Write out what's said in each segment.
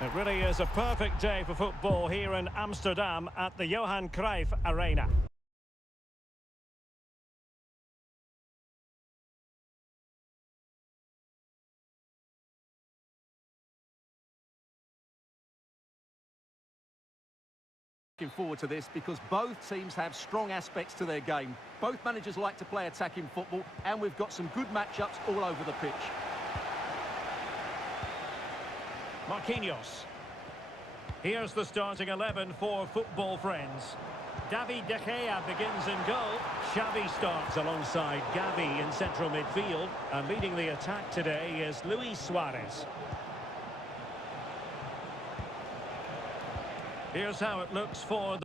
It really is a perfect day for football here in Amsterdam at the Johan Cruyff Arena. Looking forward to this because both teams have strong aspects to their game. Both managers like to play attacking football, and we've got some good matchups all over the pitch. Marquinhos. Here's the starting 11 for football friends. David De Gea begins in goal. Xavi starts alongside Gavi in central midfield. And leading the attack today is Luis Suarez. Here's how it looks for the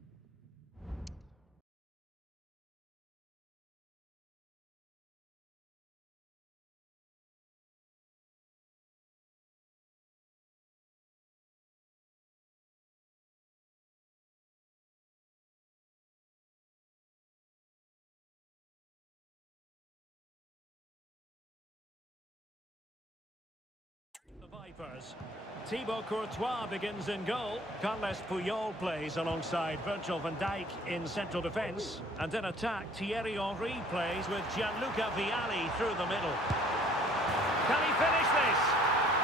Vipers. Thibaut Courtois begins in goal. Carles Puyol plays alongside Virgil van Dijk in central defence. And in attack, Thierry Henry plays with Gianluca Vialli through the middle. Can he finish this?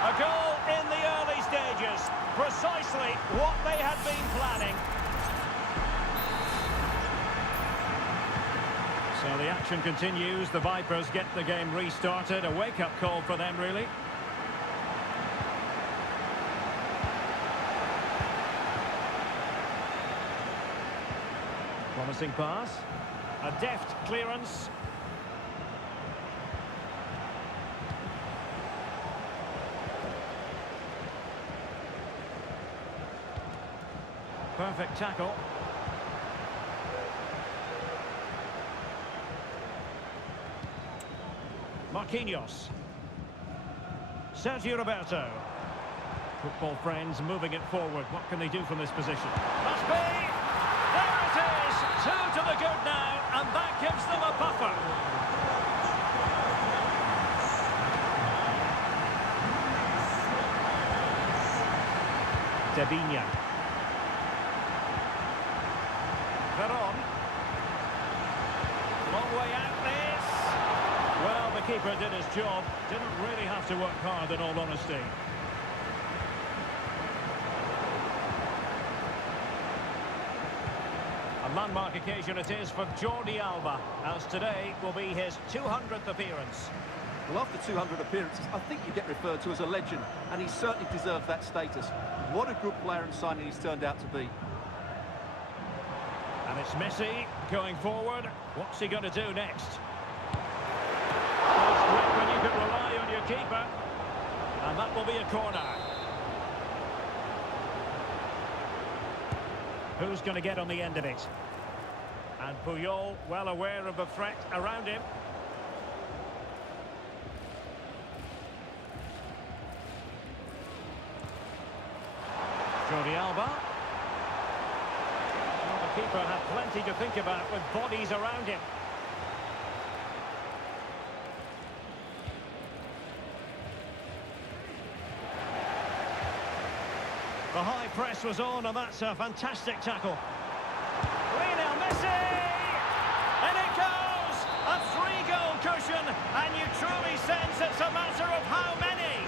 A goal in the early stages. Precisely what they had been planning. So the action continues. The Vipers get the game restarted. A wake-up call for them, really. Promising pass. A deft clearance. Perfect tackle. Marquinhos. Sergio Roberto. Football friends moving it forward. What can they do from this position? Must be! There it is! 2 to the good now, and that gives them a buffer. Davinha. Veron. Long way out this. Well, the keeper did his job. Didn't really have to work hard, in all honesty. A landmark occasion it is for Jordi Alba, as today will be his 200th appearance. Well, after 200 appearances, I think you get referred to as a legend, and he certainly deserves that status. What a good player and signing he's turned out to be. And it's Messi going forward. What's he going to do next? It's quick when you can rely on your keeper. And that will be a corner. Who's going to get on the end of it? And Puyol, well aware of the threat around him. Jordi Alba. Well, the keeper had plenty to think about with bodies around him. The high press was on, and that's a fantastic tackle. Lionel Messi! And it goes! A 3-goal cushion, and you truly sense it's a matter of how many.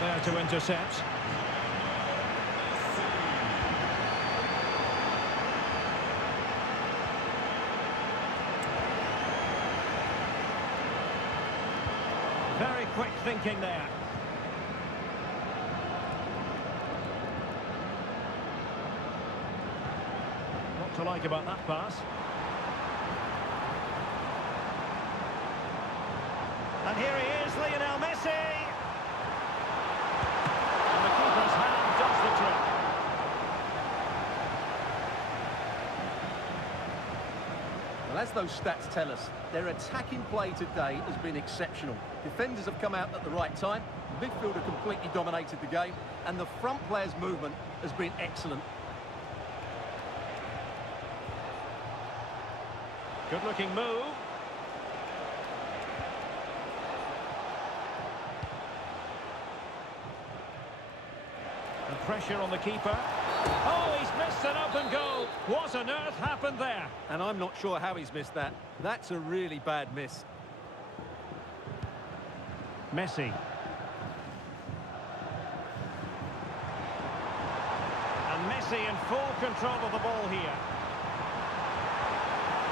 There to intercept. Very quick thinking there. To like about that pass. And here he is, Lionel Messi. And the keeper's hand does the trick. Well, as those stats tell us, their attacking play today has been exceptional. Defenders have come out at the right time, the midfielder completely dominated the game, and the front player's movement has been excellent. Good-looking move. pressure on the keeper. Oh, he's missed an open goal. What on earth happened there? And I'm not sure how he's missed that. That's a really bad miss. Messi. And Messi in full control of the ball here.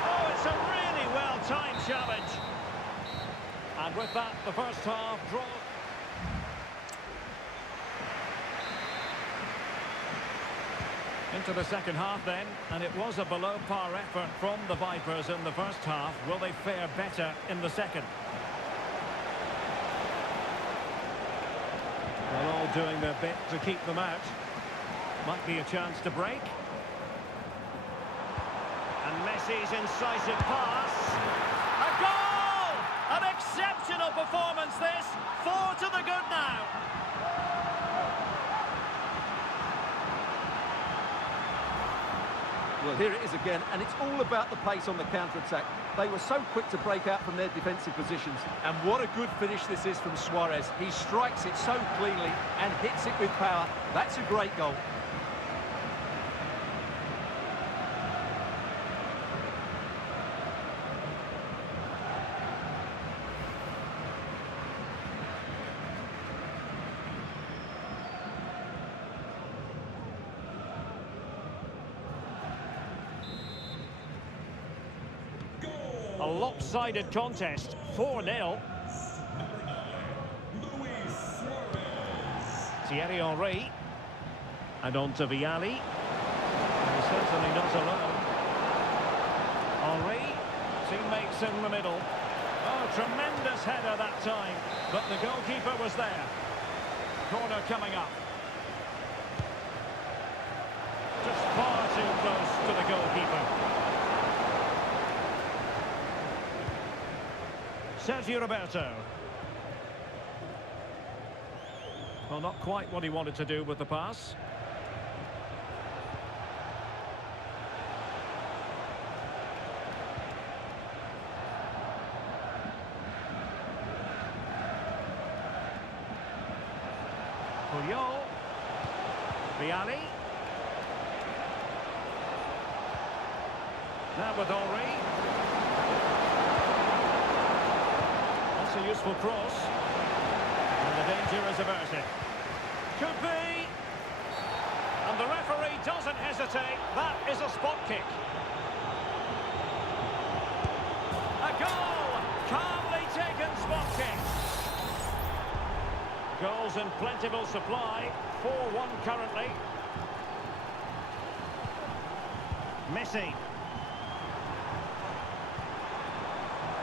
Oh, it's a really well-timed challenge. And with that, the first half draw. Into the second half then, and it was a below-par effort from the Vipers in the first half. Will they fare better in the second? They're all doing their bit to keep them out. Might be a chance to break. And Messi's incisive pass. A goal! An exceptional performance this. 4 to the good now. Well, here it is again, and it's all about the pace on the counter-attack. They were so quick to break out from their defensive positions. And what a good finish this is from Suarez. He strikes it so cleanly and hits it with power. That's a great goal. A lopsided contest, 4-0. Thierry Henry. And on to Vialli. He's certainly not alone. Henry. Teammates in the middle. Oh, tremendous header that time. But the goalkeeper was there. Corner coming up. Just far too close to the goalkeeper. Sergio Roberto. Well, not quite what he wanted to do with the pass. Puyol. Vialli. Now with Henry. A useful cross, and the danger is averted. Could be, and the referee doesn't hesitate. That is a spot kick. A goal, calmly taken spot kick. Goals in plentiful supply, 4-1 currently. Messi.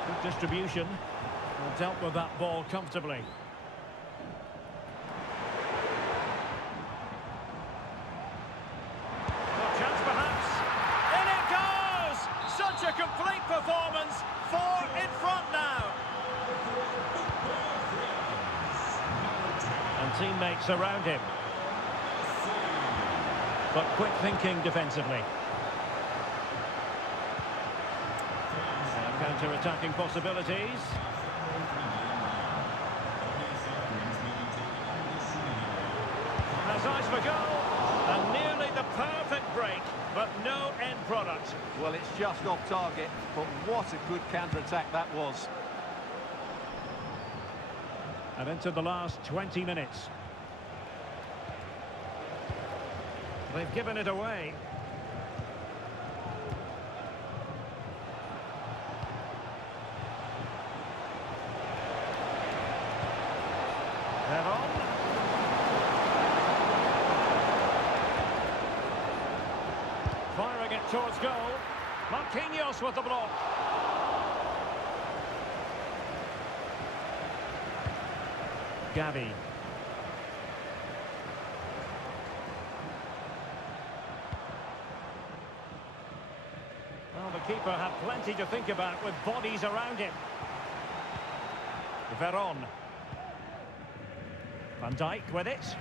Good distribution. Dealt with that ball comfortably. A chance perhaps. In it goes! Such a complete performance. 4 in front now. And teammates around him. But quick thinking defensively. Counter-attacking possibilities. Has eyes for goal, and nearly the perfect break, but no end product. Well, it's just off target, but what a good counter-attack that was. And into the last 20 minutes. They've given it away. They're on. Firing it towards goal. Marquinhos with the block. Gavi. Well, the keeper had plenty to think about with bodies around him. Veron. Van Dijk with it.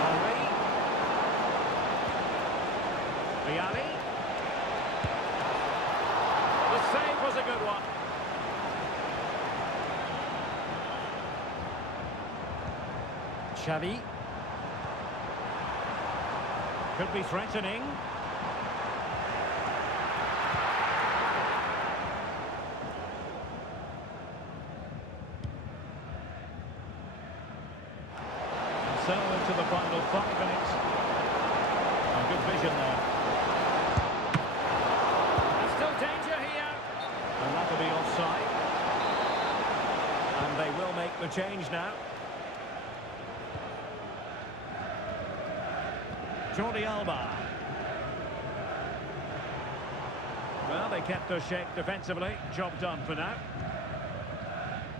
Henry. Vialli. The save was a good one. Xavi. Could be threatening. So into the final 5 minutes. Oh, good vision there. There's still danger here. And that'll be offside. And they will make the change now. Jordi Alba. Well, they kept their shape defensively. Job done for now.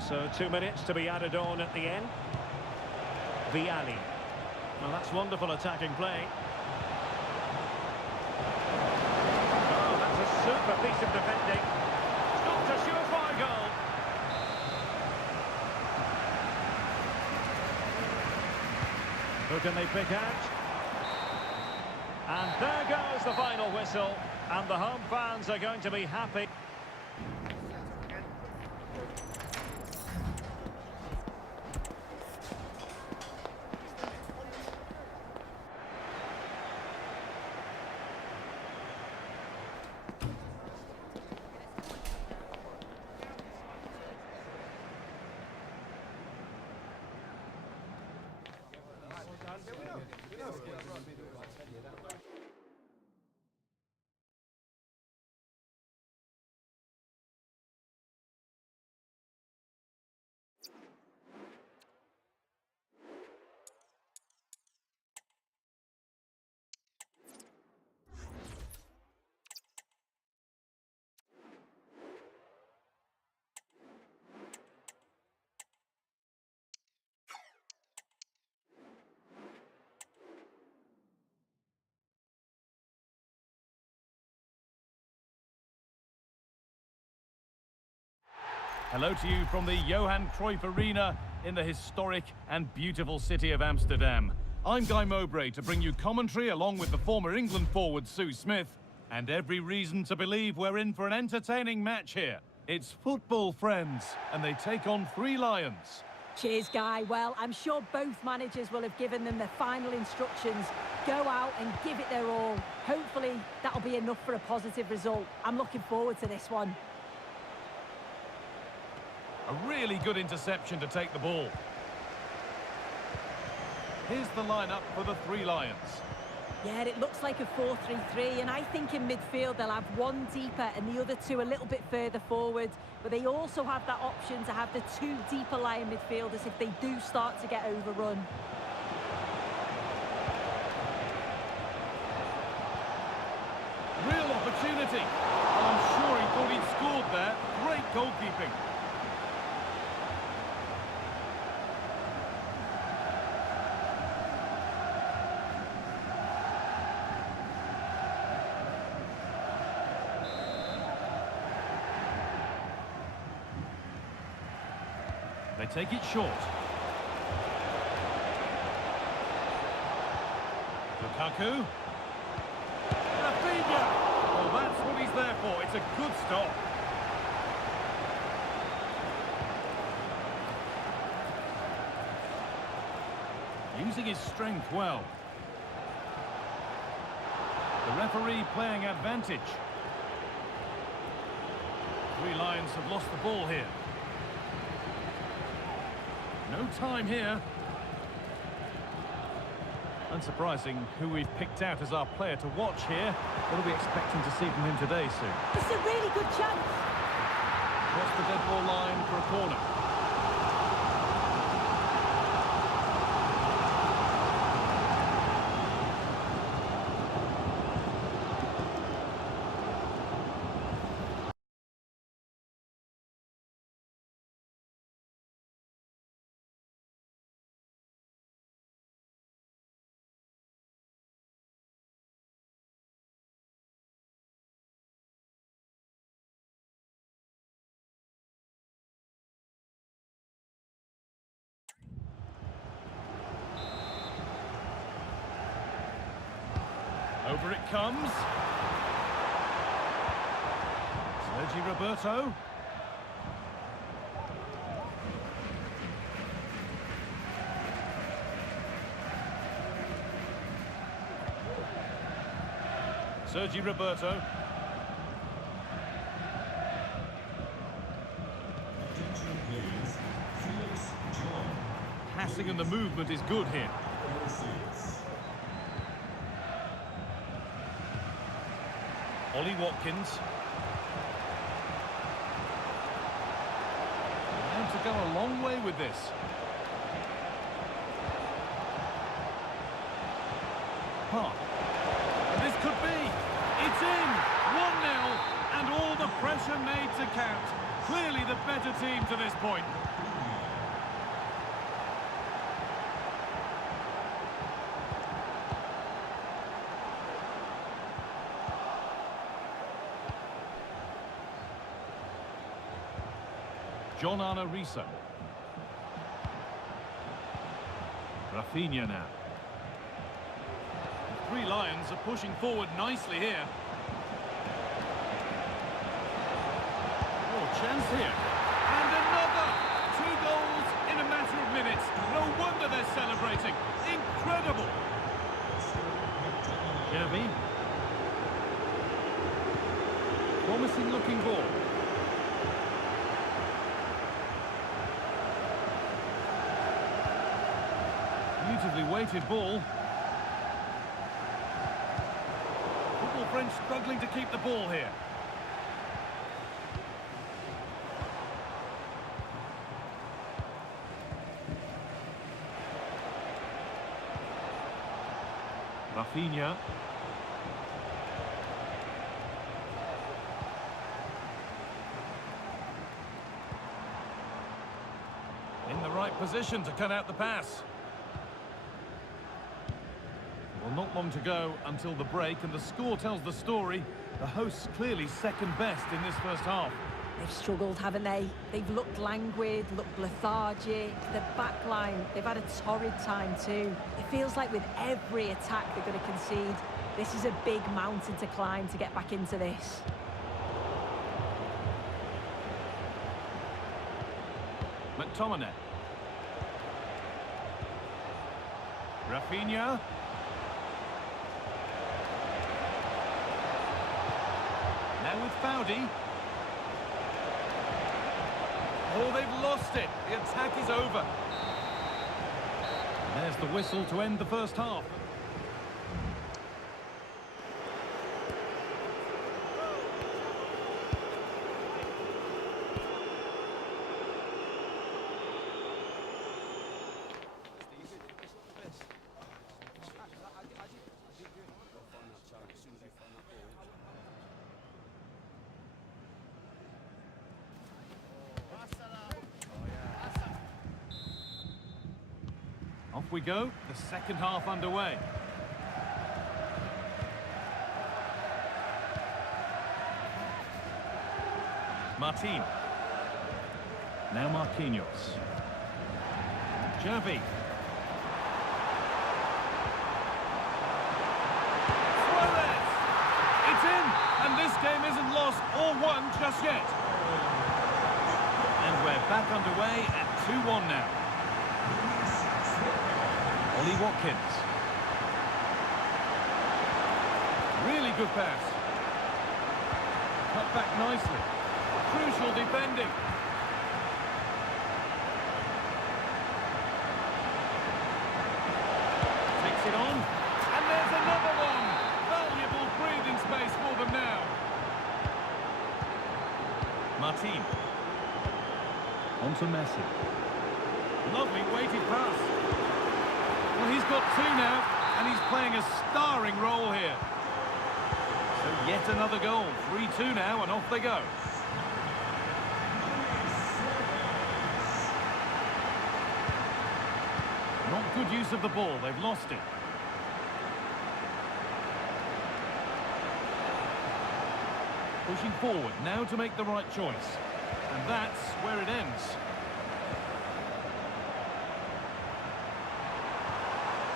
So 2 minutes to be added on at the end. Vialli. Well, that's wonderful attacking play. Oh, that's a super piece of defending. It's not a surefire goal. Who can they pick out? And there goes the final whistle. And the home fans are going to be happy. Hello to you from the Johan Cruyff Arena in the historic and beautiful city of Amsterdam. I'm Guy Mowbray to bring you commentary along with the former England forward Sue Smith, and every reason to believe we're in for an entertaining match here. It's football, friends, and they take on 3 Lions. Cheers, Guy. Well, I'm sure both managers will have given them their final instructions. Go out and give it their all. Hopefully, that'll be enough for a positive result. I'm looking forward to this one. A really good interception to take the ball. Here's the lineup for the 3 Lions. Yeah, it looks like a 4-3-3, and I think in midfield they'll have one deeper and the other 2 a little bit further forward. But they also have that option to have the 2 deeper lying midfielders if they do start to get overrun. Real opportunity. Well, I'm sure he thought he'd scored there. Great goalkeeping. They take it short. Lukaku. Rafinha! Well, that's what he's there for. It's a good stop. Using his strength well. The referee playing advantage. 3 Lions have lost the ball here. No time here. Unsurprising who we've picked out as our player to watch here. What are we expecting to see from him today, Sue? It's a really good chance. Across the dead ball line for a corner. Over it comes. Sergi Roberto. Sergi Roberto. Passing and the movement is good here. Ollie Watkins. And to go a long way with this. And this could be. It's in. 1-0. And all the pressure made to count. Clearly the better team to this point. John Arne Riise. Rafinha now. The three Lions are pushing forward nicely here. Oh, chance here. And another! 2 goals in a matter of minutes. No wonder they're celebrating. Incredible! Xavi. Promising looking ball. Beautifully weighted ball. Football French struggling to keep the ball here. Rafinha. In the right position to cut out the pass. Well, not long to go until the break, and the score tells the story. The hosts clearly second best in this first half. They've struggled, haven't they? They've looked languid, looked lethargic. The back line, they've had a torrid time too. It feels like with every attack they're going to concede, this is a big mountain to climb to get back into this. McTominay. Rafinha. Now with Foudy. Oh, they've lost it. The attack is over. There's the whistle to end the first half. Off we go, the second half underway. Martin. Now Marquinhos. Xavi. Suarez! It's in! And this game isn't lost or won just yet. And we're back underway at 2-1 now. Ollie Watkins. Really good pass. Cut back nicely. Crucial defending. Takes it on. And there's another one. Valuable breathing space for them now. Martin. On to Messi. Lovely weighted pass. Well, he's got two now, and he's playing a starring role here. So yet another goal. 3-2 now, and off they go. Not good use of the ball. They've lost it. Pushing forward now to make the right choice. And that's where it ends.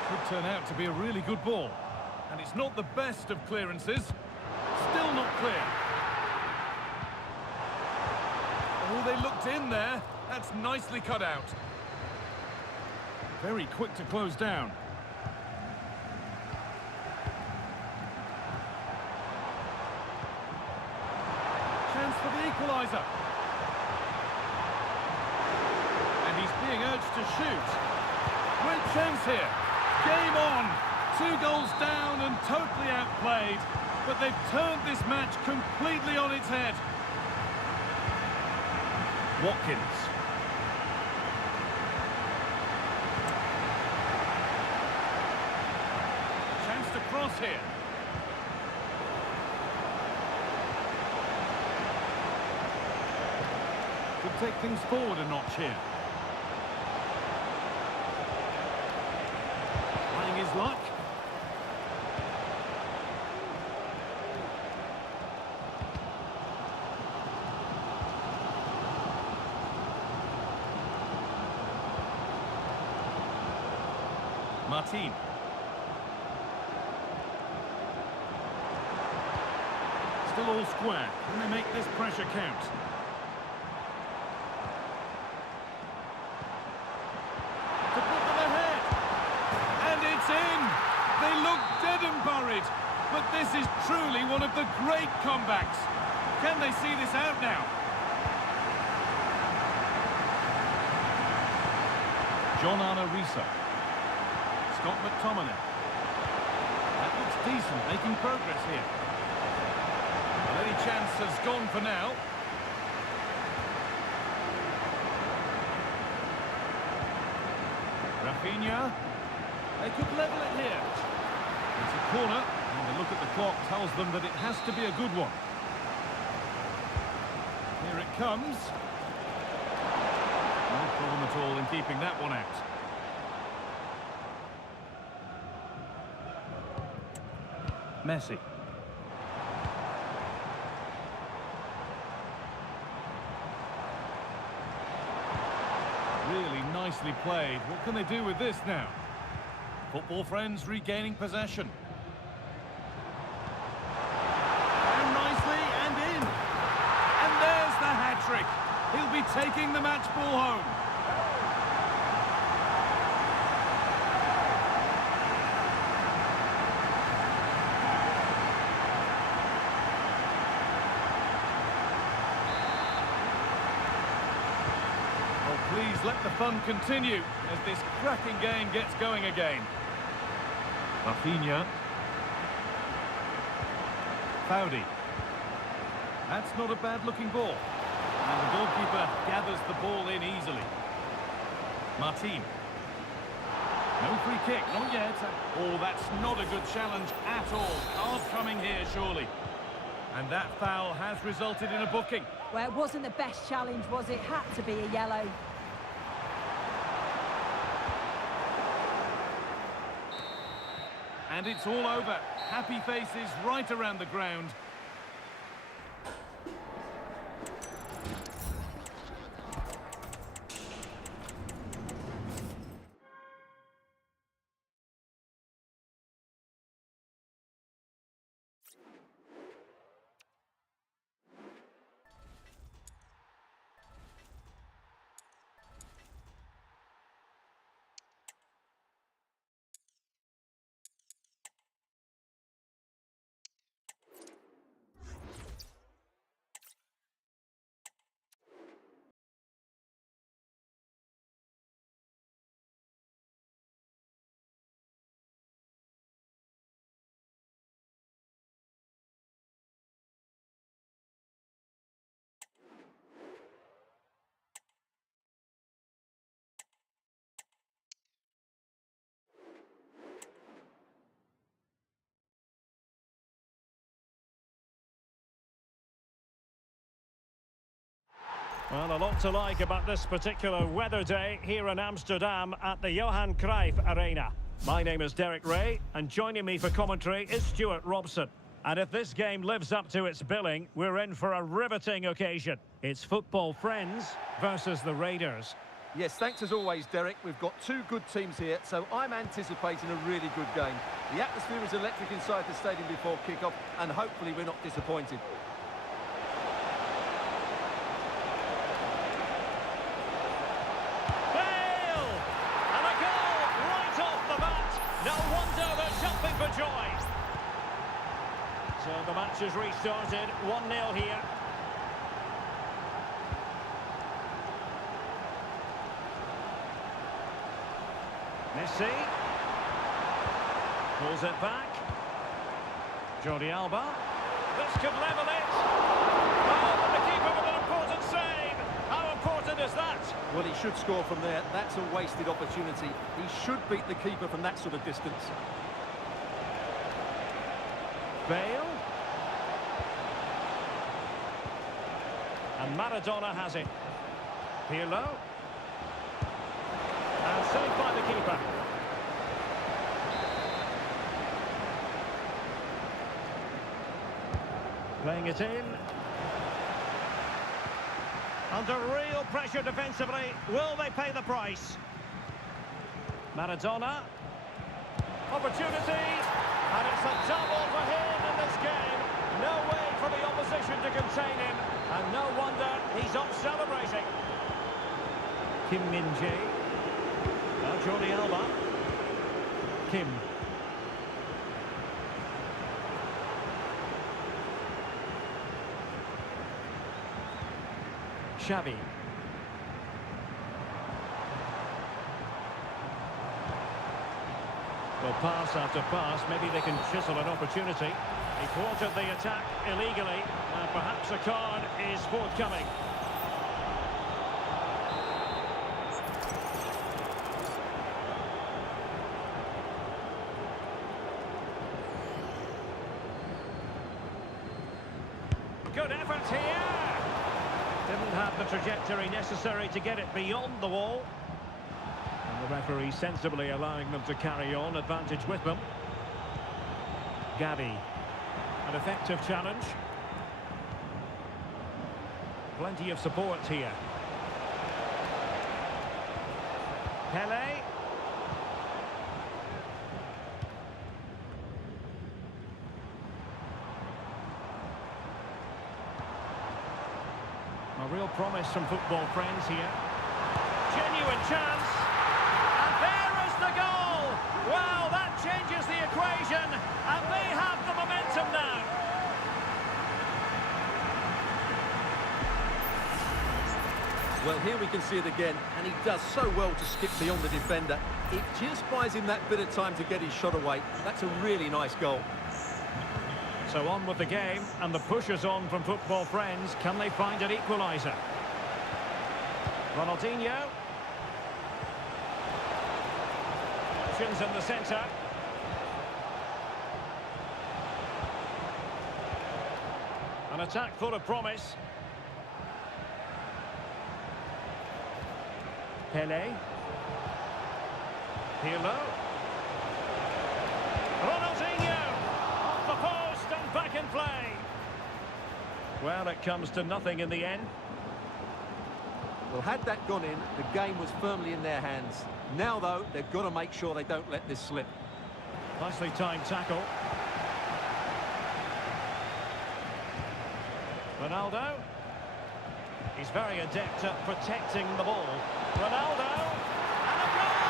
Could turn out to be a really good ball. And it's not the best of clearances. Still not clear. Oh, they looked in there. That's nicely cut out. Very quick to close down. the equaliser. And he's being urged to shoot. Great chance here. Game on. 2 goals down and totally outplayed. But they've turned this match completely on its head. Watkins. Chance to cross here. Could take things forward a notch here. Trying his luck. Martin. Still all square. Can they make this pressure count? To put them ahead. And it's in. They look dead and buried. But this is truly one of the great comebacks. Can they see this out now? John Arna-Risa. Scott McTominay. That looks decent, making progress here. Well, any chance has gone for now. Rafinha. They could level it here. It's a corner, and the look at the clock tells them that it has to be a good one. Here it comes. No problem at all in keeping that one out. Messi. Really nicely played. What can they do with this now? Football friends regaining possession. And nicely and in. And there's the hat-trick. He'll be taking the match ball home. Please let the fun continue as this cracking game gets going again. Rafinha. Foudy. That's not a bad-looking ball. And the goalkeeper gathers the ball in easily. Martin. No free kick, not yet. Oh, that's not a good challenge at all. Hard coming here, surely. And that foul has resulted in a booking. Well, it wasn't the best challenge, was it? Had to be a yellow. And it's all over. Happy faces right around the ground. Well, a lot to like about this particular weather day here in Amsterdam at the Johan Cruyff Arena. My name is Derek Ray, and joining me for commentary is Stuart Robson. And if this game lives up to its billing, we're in for a riveting occasion. It's football friends versus the Raiders. Yes, thanks as always, Derek. We've got two good teams here, so I'm anticipating a really good game. The atmosphere is electric inside the stadium before kick-off, and hopefully we're not disappointed. So the match has restarted, 1-0 here. Messi. Pulls it back. Jordi Alba. This could level it. Oh, and the keeper with an important save. How important is that? Well, he should score from there. That's a wasted opportunity. He should beat the keeper from that sort of distance. Bale. And Maradona has it. Pirlo. And saved by the keeper. Playing it in. Under real pressure defensively. Will they pay the price? Maradona. Opportunity. And it's a double for him in this game. No way for the opposition to contain him. And no wonder he's off celebrating. Kim Min-jae. Now Jordi Alba. Kim. Xavi. Well, pass after pass, maybe they can chisel an opportunity. He thwarted the attack illegally, and perhaps a card is forthcoming. Good effort here. Didn't have the trajectory necessary to get it beyond the wall. And the referee sensibly allowing them to carry on, advantage with them. Gavi. An effective challenge. Plenty of support here. Pele. A real promise from football friends here. Genuine chance. And there is the goal. Well, that changes the equation. And they have the momentum now. Well, here we can see it again, and he does so well to skip beyond the defender. It just buys him that bit of time to get his shot away. That's a really nice goal. So on with the game, and the push is on from football friends. Can they find an equaliser? Ronaldinho. Options in the centre. An attack full of promise. Pele. Pirlo. Ronaldinho. Off the post and back in play. Well, it comes to nothing in the end. Well, had that gone in, the game was firmly in their hands. Now, though, they've got to make sure they don't let this slip. Nicely timed tackle. Ronaldo. He's very adept at protecting the ball. Ronaldo. And a goal!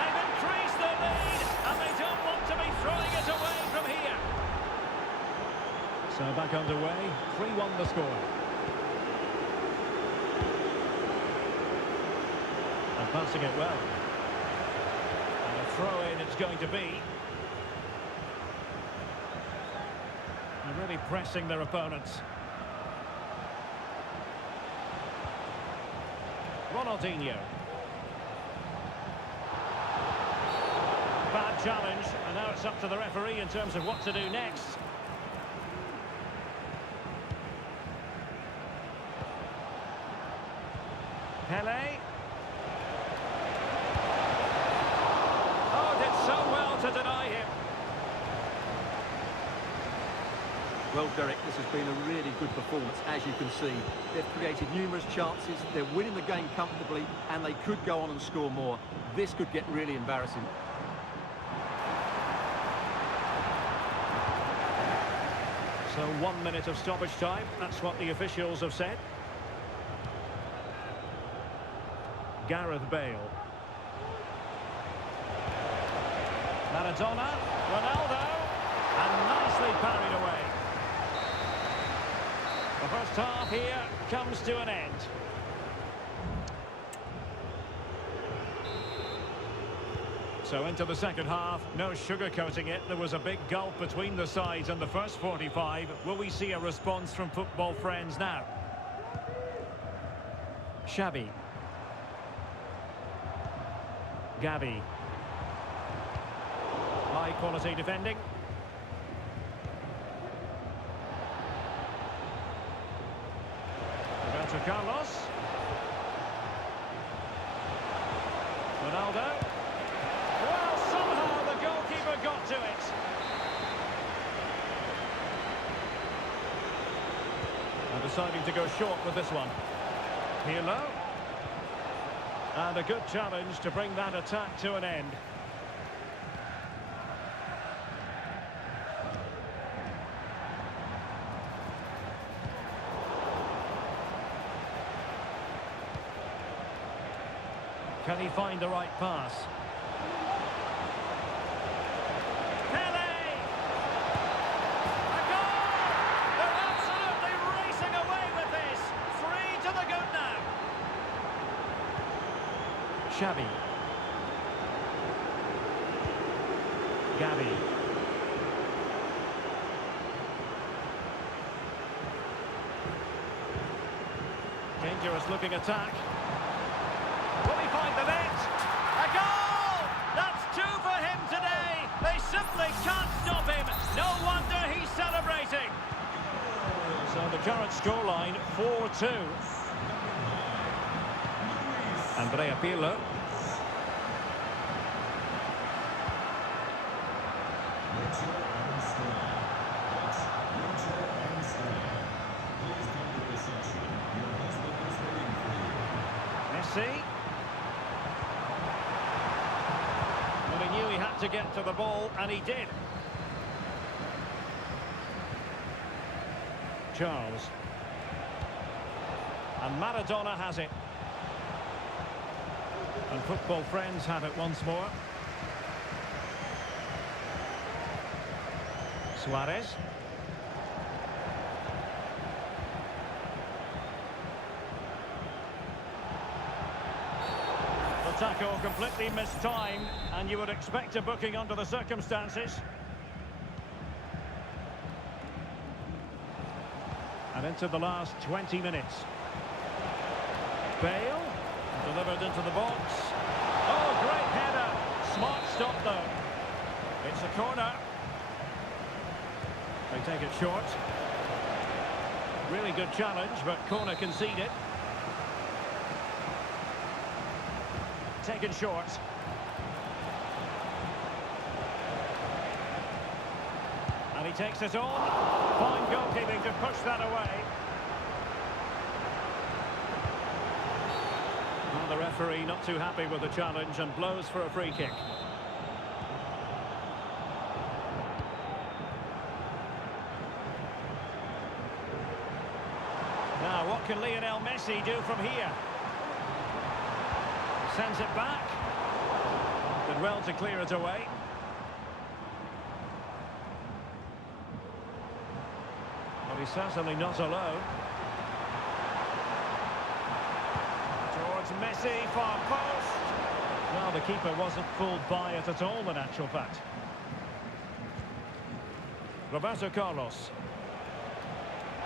They've increased their lead, and they don't want to be throwing it away from here. So back underway. 3-1 the score. And passing it well. And a throw-in it's going to be. And really pressing their opponents. Ronaldinho. Bad challenge, and now it's up to the referee in terms of what to do next. Pele. Oh, did so well to deny him. Well, Derek, this has been a really good performance, as you can see. They've created numerous chances, they're winning the game comfortably, and they could go on and score more. This could get really embarrassing. So 1 minute of stoppage time, that's what the officials have said. Gareth Bale. Maradona, Ronaldo, and nicely parried away. The first half here comes to an end. So into the second half, no sugarcoating it. There was a big gulf between the sides in the first 45. Will we see a response from football friends now? Xavi. Gavi. High quality defending. Roberto Carlos. Ronaldo. Well, somehow the goalkeeper got to it. And deciding to go short with this one. Pirlo. And a good challenge to bring that attack to an end. Can he find the right pass? Pele! A goal! They're absolutely racing away with this. 3 to the good now. Xavi. Gavi. Dangerous looking attack. Will he find the net? A goal! That's 2 for him today. They simply can't stop him. No wonder he's celebrating. So the current scoreline 4-2. Andrea Pirlo. Messi. Well, he knew he had to get to the ball, and he did. Charles. And Maradona has it. And football friends have it once more. Suarez. The tackle completely mistimed, and you would expect a booking under the circumstances. And into the last 20 minutes. Bale. Delivered into the box. Oh, great header. Smart stop, though. It's a corner. They take it short. Really good challenge, but corner conceded. Taken short. And he takes it on. Fine goalkeeping to push that away. The referee not too happy with the challenge and blows for a free kick. Now, what can Lionel Messi do from here? Sends it back. Did well to clear it away. But he's certainly not alone. Messi, far post. Well, the keeper wasn't fooled by it at all, in actual fact. Roberto Carlos.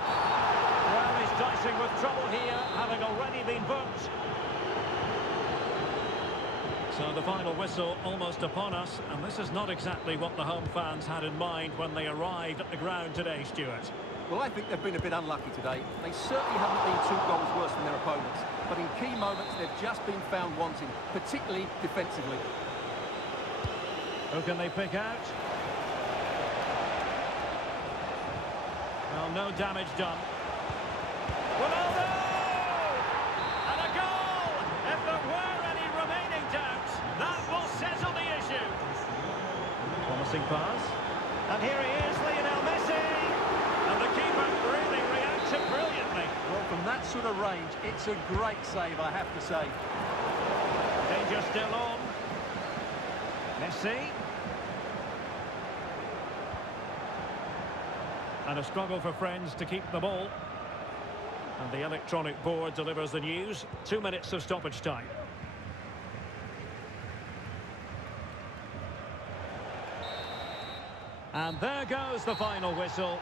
Well, he's dicing with trouble here, having already been booked. So the final whistle almost upon us, and this is not exactly what the home fans had in mind when they arrived at the ground today, Stuart. Well, I think they've been a bit unlucky today. They certainly haven't been 2 goals worse than their opponents. But in key moments, they've just been found wanting, particularly defensively. Who can they pick out? Well, no damage done. Ronaldo! And a goal! If there were any remaining doubts, that will settle the issue. Promising pass. And here he is, Lionel Messi! And the keeper really reacted brilliantly. Well, from that sort of range, it's a great save, I have to say. Danger still on. Messi. And a struggle for friends to keep the ball. And the electronic board delivers the news. 2 minutes of stoppage time. And there goes the final whistle.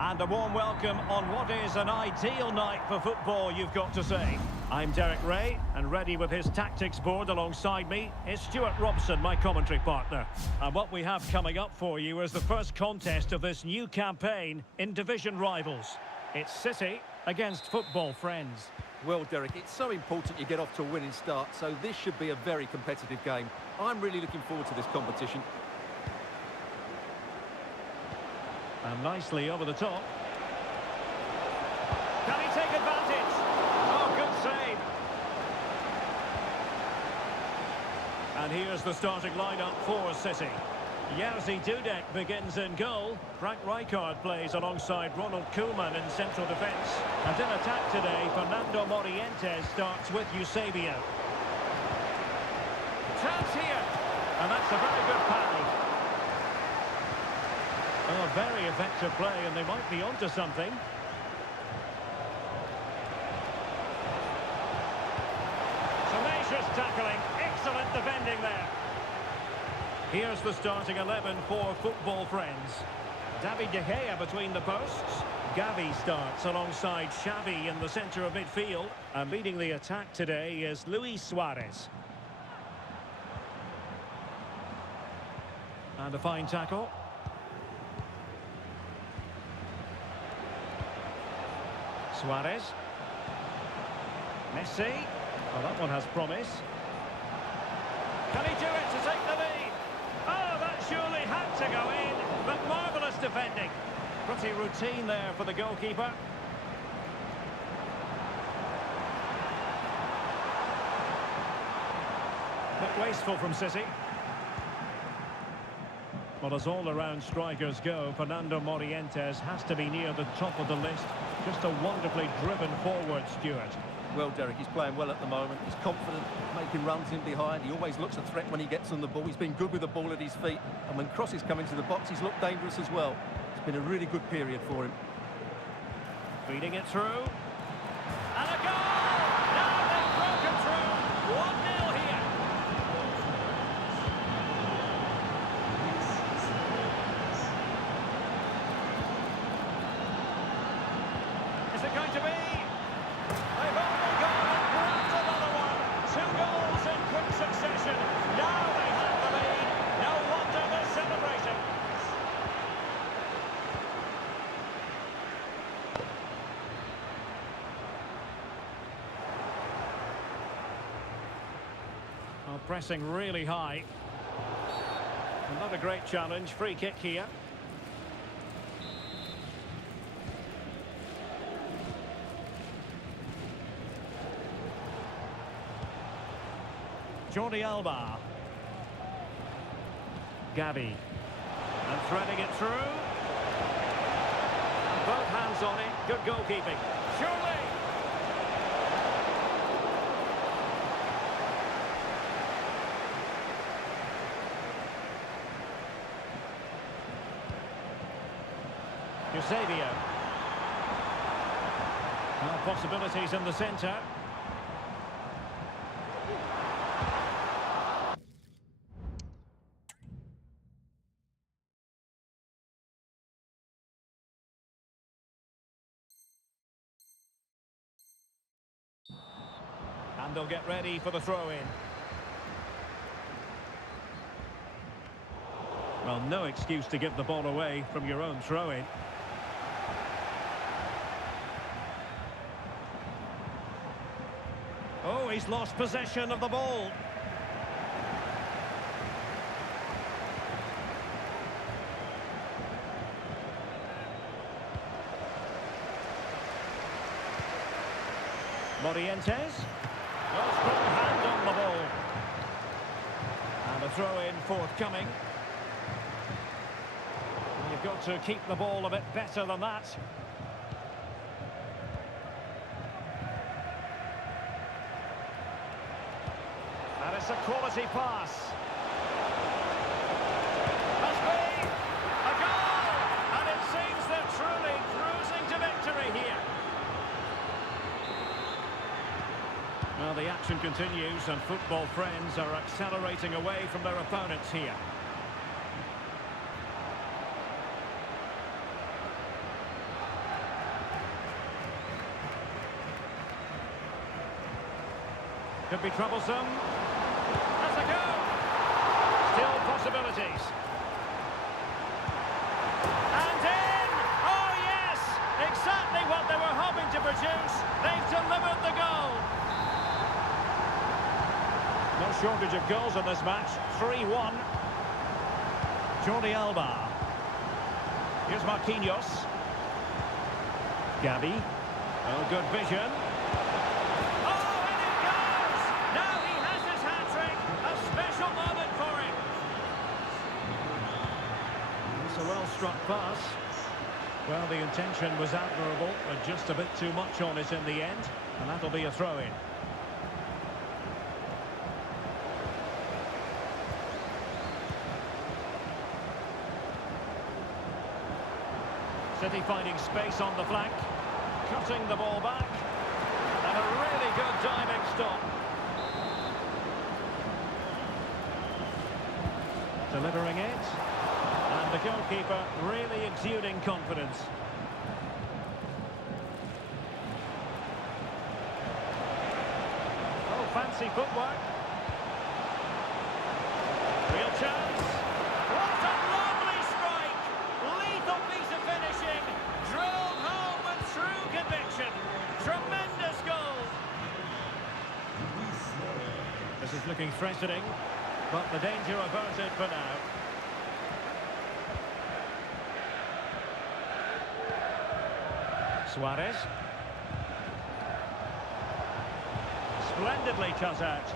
And a warm welcome on what is an ideal night for football, you've got to say. I'm Derek Ray, and ready with his tactics board alongside me is Stuart Robson, my commentary partner. And what we have coming up for you is the first contest of this new campaign in division rivals. It's City against football friends. Well, Derek, it's so important you get off to a winning start, so this should be a very competitive game. I'm really looking forward to this competition. And nicely over the top. Can he take advantage? Oh, good save. And here's the starting lineup for City. Jerzy Dudek begins in goal. Frank Rijkaard plays alongside Ronald Koeman in central defence. And in attack today, Fernando Morientes starts with Eusebio. Chance here. And that's a very good parry. Oh, very effective play, and they might be onto something. Tenacious tackling, excellent defending there. Here's the starting 11 for football friends. David De Gea between the posts. Gavi starts alongside Xavi in the centre of midfield. And leading the attack today is Luis Suarez. And a fine tackle. Suarez. Messi. Oh, that one has promise. Can he do it to take the lead? Oh, that surely had to go in, but marvellous defending. Pretty routine there for the goalkeeper. Bit wasteful from City. Well, as all-around strikers go, Fernando Morientes has to be near the top of the list. Just a wonderfully driven forward, Stuart. Well, Derek, he's playing well at the moment. He's confident, making runs in behind. He always looks a threat when he gets on the ball. He's been good with the ball at his feet. And when crosses come into the box, he's looked dangerous as well. It's been a really good period for him. Feeding it through. And a goal! Now they've broken through. 1-0 here. Is it going to be? They've only gone and grabbed another one. 2 goals in quick succession. Now they have the lead. No wonder they're celebrating. Well, pressing really high. Not a great challenge. Free kick here. Jordi Alba. Gavi. And threading it through. And both hands on it. Good goalkeeping. Surely! Eusebio. Now possibilities in the centre. And they'll get ready for the throw-in. Well, no excuse to give the ball away from your own throw-in. Oh, he's lost possession of the ball. Morientes. Well, strong hand on the ball. And a throw-in forthcoming. You've got to keep the ball a bit better than that. And it's a quality pass. Must be a goal! And it seems they're truly cruising to victory here. Well, the action continues and football friends are accelerating away from their opponents here. Could be troublesome. That's a go! Still possibilities. And in! Oh yes! Exactly what they were hoping to produce. They've delivered the goal. No shortage of goals in this match. 3-1. Jordi Alba. Here's Marquinhos. Gavi. Oh, good vision. Well-struck pass. Well, the intention was admirable, but just a bit too much on it in the end, and that'll be a throw-in. City finding space on the flank, cutting the ball back, and a really good diving stop. Delivering it. And the goalkeeper really exuding confidence. Oh, fancy footwork. Real chance. What a lovely strike! Lethal piece of finishing. Drilled home with true conviction. Tremendous goal. This is looking threatening, but the danger averted for now. Suarez. Splendidly cut out.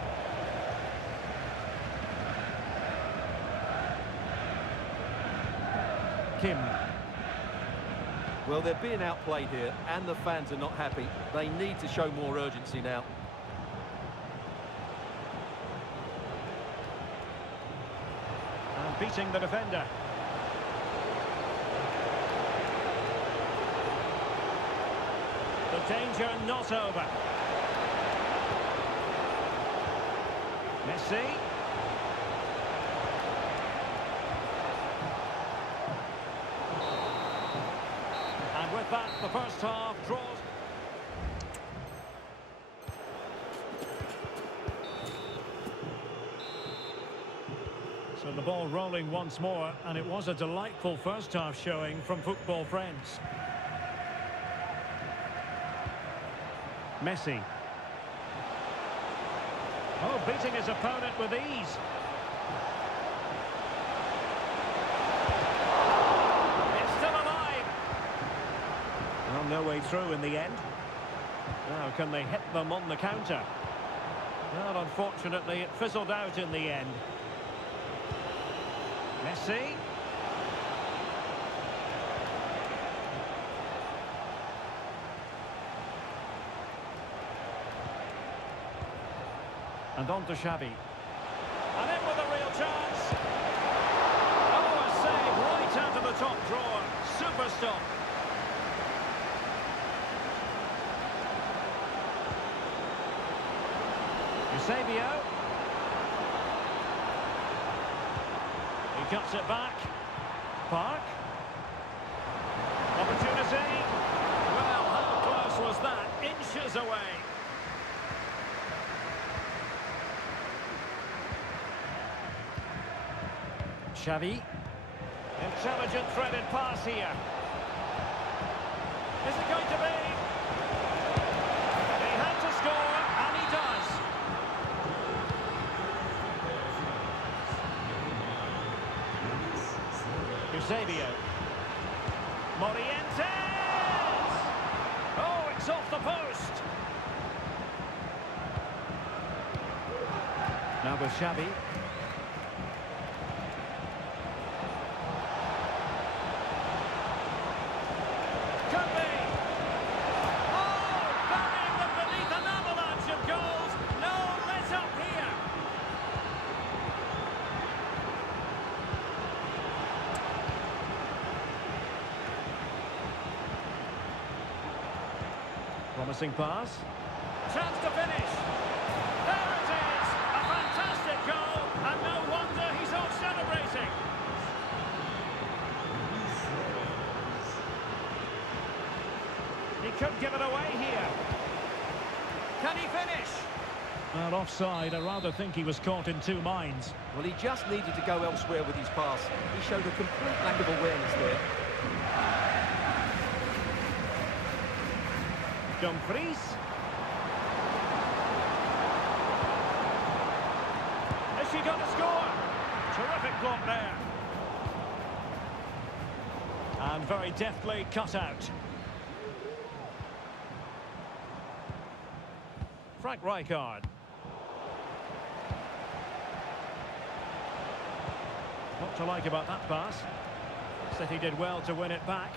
Kim. Well, they're being outplayed here, and the fans are not happy. They need to show more urgency now. And beating the defender. The danger not over. Messi. And with that, the first half draws. So the ball rolling once more, and it was a delightful first half showing from football friends. Messi. Oh, beating his opponent with ease. through in the end. Now, can they hit them on the counter? Well, unfortunately, it fizzled out in the end. Messi. And on to Xavi. And in with a real chance. Oh, a save right out of the top drawer. Super stop. Eusebio. He cuts it back. Park. Opportunity. Well, how close was that? Inches away. Xavi. Intelligent threaded pass here. Is it going to be? He had to score, and he does. Eusebio. Morientes! Oh, it's off the post. Now with Xavi. Promising pass. Chance to finish. There it is! A fantastic goal, and no wonder he's off celebrating. He could give it away here. Can he finish? Well, offside. I rather think he was caught in two minds. Well, he just needed to go elsewhere with his pass. He showed a complete lack of awareness there. Dumfries. Is she going to score? Terrific block there. And very deftly cut out. Frank Rijkaard. What to like about that pass? City did well to win it back.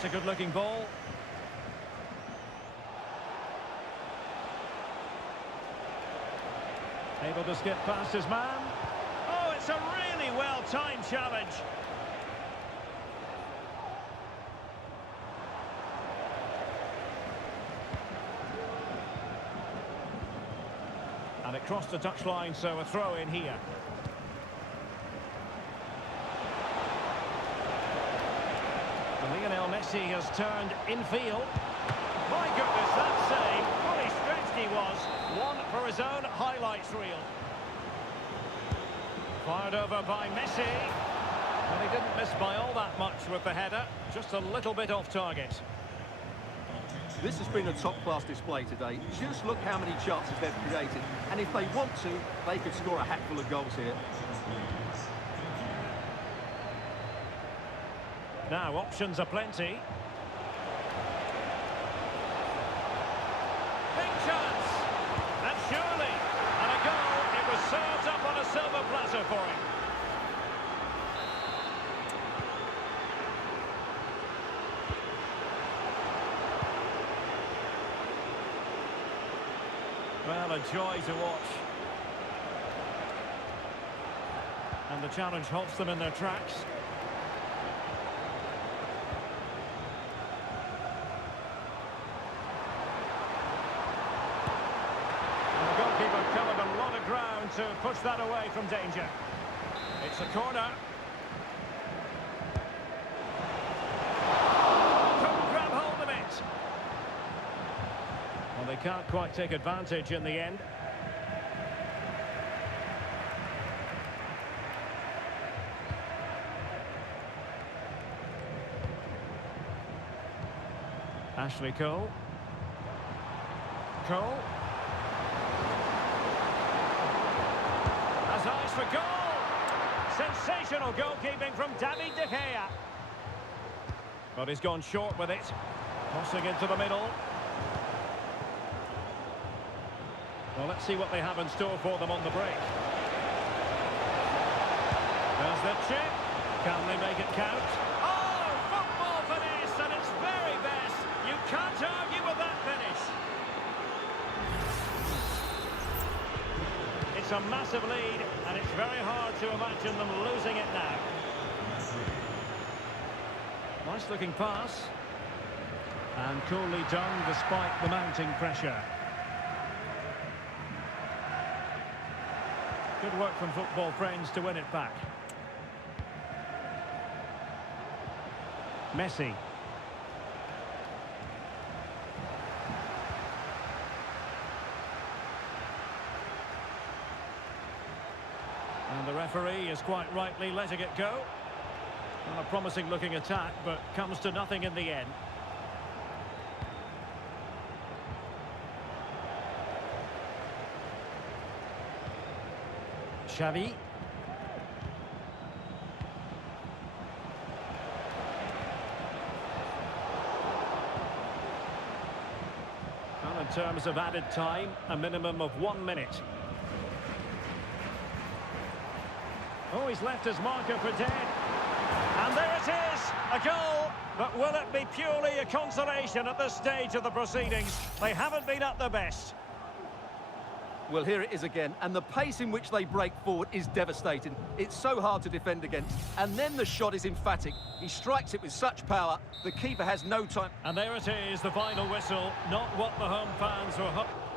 That's a good-looking ball. Able to skip past his man. Oh, it's a really well-timed challenge. And it crossed the touchline, so a throw in here. Lionel Messi has turned infield. My goodness, that save. Fully stretched he was. One for his own highlights reel. Fired over by Messi. Well, he didn't miss by all that much with the header. Just a little bit off target. This has been a top-class display today. Just look how many chances they've created. And if they want to, they could score a hatful of goals here. Now, options are plenty. Big chance! And surely, and a goal, it was served up on a silver platter for him. Well, a joy to watch. And the challenge halts them in their tracks. Covered a lot of ground to push that away from danger. It's a corner. Couldn't grab hold of it. Well, they can't quite take advantage in the end. Ashley Cole. Cole. Has eyes for goal. Sensational goalkeeping from David De Gea. But he's gone short with it. Tossing into the middle. Well, let's see what they have in store for them on the break. There's the chip. Can they make it count? Oh, football finish, and it's very best. You can't argue with that finish. It's a massive lead, and it's very hard to imagine them losing it now. Nice looking pass. And coolly done despite the mounting pressure. Good work from football friends to win it back. Messi. And the referee is quite rightly letting it go. Well, a promising looking attack, but comes to nothing in the end. Xavi. Well, in terms of added time, a minimum of 1 minute. Oh, he's left his marker for dead. And there it is, a goal. But will it be purely a consolation at this stage of the proceedings? They haven't been at their best. Well, here it is again, and the pace in which they break forward is devastating. It's so hard to defend against. And then the shot is emphatic. He strikes it with such power, the keeper has no time. And there it is, the final whistle. Not what the home fans were hoping.